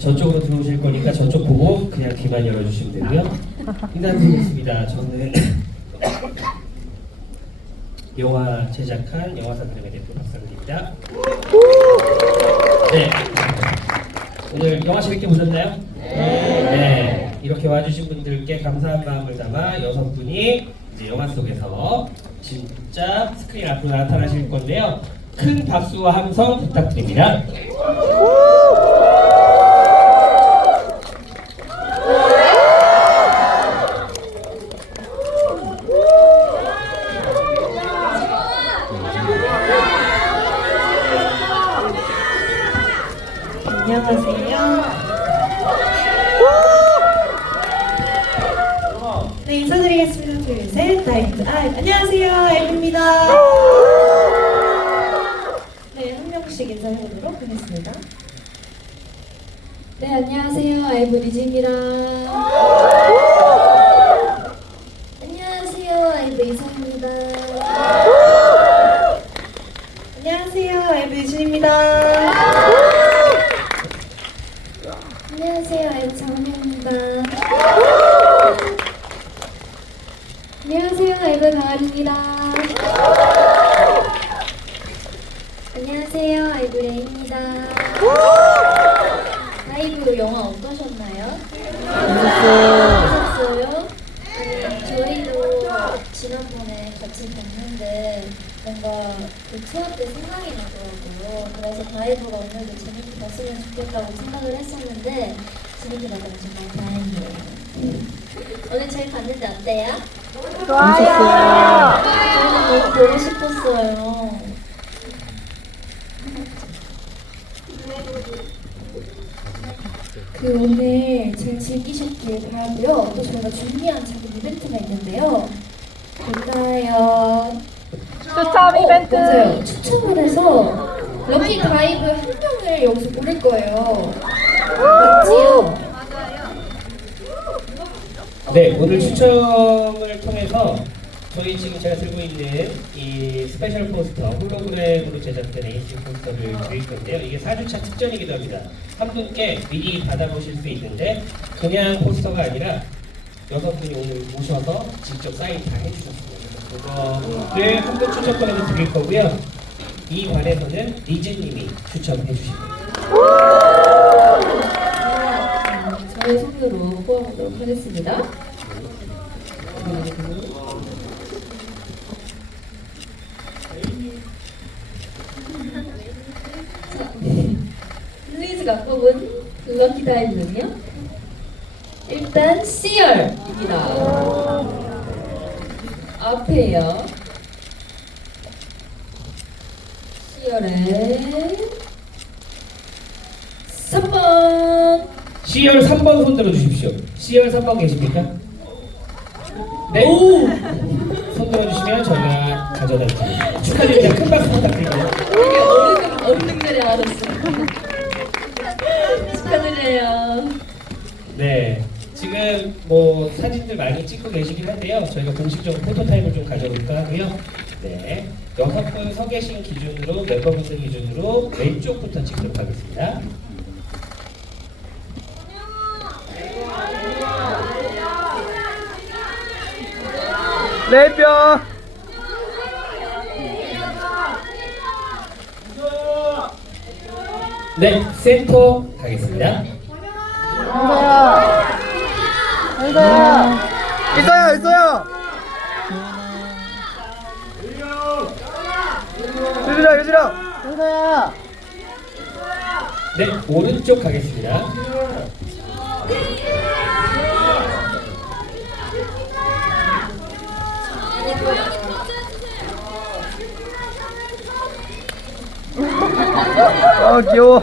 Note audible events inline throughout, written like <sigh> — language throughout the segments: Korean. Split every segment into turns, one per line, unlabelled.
저쪽으로 들어오실 거니까 저쪽 보고 그냥 귀만 열어주시면 되고요. 인사드리겠습니다. 저는 <coughs> 영화 제작한 영화사들의 대표 박상입니다. 네. 오늘 영화 재밌게 보셨나요? 네. 이렇게 와주신 분들께 감사한 마음을 담아 여섯 분이 이제 영화 속에서 진짜 스크린 앞으로 나타나실 건데요. 큰 박수와 함성 부탁드립니다.
안녕하세요. 네, 인사드리겠습니다. 둘, 셋, 다이트 아, 안녕하세요. 앱입니다. 네, 한 명씩 인사해보도록 하겠습니다.
네, 안녕하세요. 아이브 리즈입니다. 안녕하세요. 아이브 이상입니다.
안녕하세요. 앱 유진입니다.
안녕하세요. 아이브 장은영입니다. 안녕하세요. 강아지입니다. 안녕하세요. 아이브 레이입니다. 아이브로 영화 어떠셨나요? 재밌었어요? 아니, 저희도 지난번에 같이 봤는데 뭔가 그 투어 때 생각이 나더라고요. 그래서 다이브가 오늘도 재밌게 봤으면 좋겠다고 생각을 했었는데 재밌게 봤다면 정말 다행이에요. 오늘 저희 봤는데 어때요? 좋아요. 저희는 너무 보고 싶었어요.
그 오늘 잘 즐기셨길 바라고요. 또 저희가 준비한 작은 이벤트가 있는데요. 볼까요?
추첨
어,
이벤트.
맞아요. 추첨을 해서 럭키 다이브 한 명을 여기서 고를 거예요. 맞지요?
네, 오늘 통해서 저희 지금 제가 들고 있는 이 스페셜 포스터, 홀로그램으로 제작된 AC 포스터를 드릴 건데요. 이게 4주차 특전이기도 합니다. 한 분께 미리 받아보실 수 있는데 그냥 포스터가 아니라 여섯 분이 오늘 오셔서 직접 사인 다 해주셨습니다. 그거를 한 분 추첨권에서 드릴 거고요. 이 관에서는 리즈님이 추첨해 주십니다.
저희 손으로 뽑아보도록 하겠습니다. 루이즈가 뽑은 럭키 다이브는요? 일단 C열입니다. 앞에요. C열에 3번
C열 3번 손 들어 주십시오. C열 3번 계십니까? 네. 손 들어 주시면 저희가 가져다 드립니다. 축하드립니다. 큰 박수 부탁드립니다.
되게 어른, 어른들이 알았어요. 축하드려요.
네. 지금 뭐 사진들 많이 찍고 계시긴 한데요. 저희가 공식적으로 포토타임을 좀 가져볼까 하고요. 네. 여섯 분 서 계신 기준으로 멤버분들 기준으로 왼쪽부터 찍도록 하겠습니다.
네 뼈.
네, 센터 가겠습니다.
있어요. 있어요. 있어요. 유진아, 유진아. 있어요.
네, 오른쪽 가겠습니다.
아 귀여워.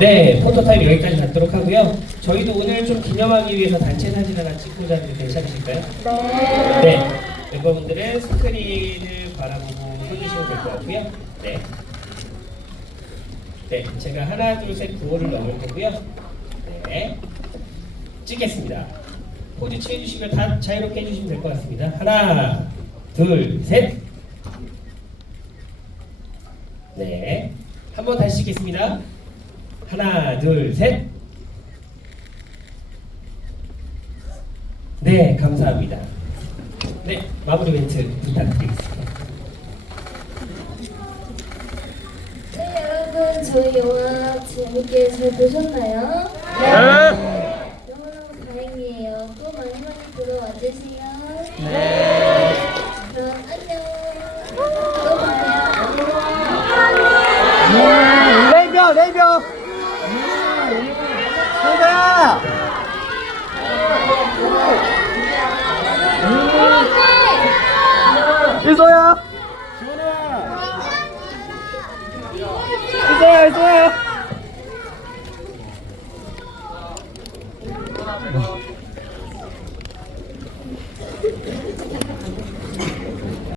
네, 포토타임 여기까지 갖도록 하고요. 저희도 오늘 좀 기념하기 위해서 단체 사진 하나 찍고자 하는데 괜찮으실까요? 네. 네. 멤버분들은 스크린을 바라보고 서주시면 될 것 같고요. 네. 네, 제가 하나, 둘, 셋 구호를 넘을 거고요. 네. 찍겠습니다. 포즈 취해주시면 다 자유롭게 해주시면 될 것 같습니다. 하나, 둘, 셋. 네. 한번 다시 찍겠습니다. 하나, 둘, 셋. 네, 감사합니다. 네, 마무리 멘트 부탁드리겠습니다.
네 여러분 저희 영화 재밌게 잘 보셨나요?
네.
너무너무 다행이에요. 또 많이 많이 보러 와주세요. 네. 그럼 안녕. 또 봐요.
레이병 레이병 현서야 일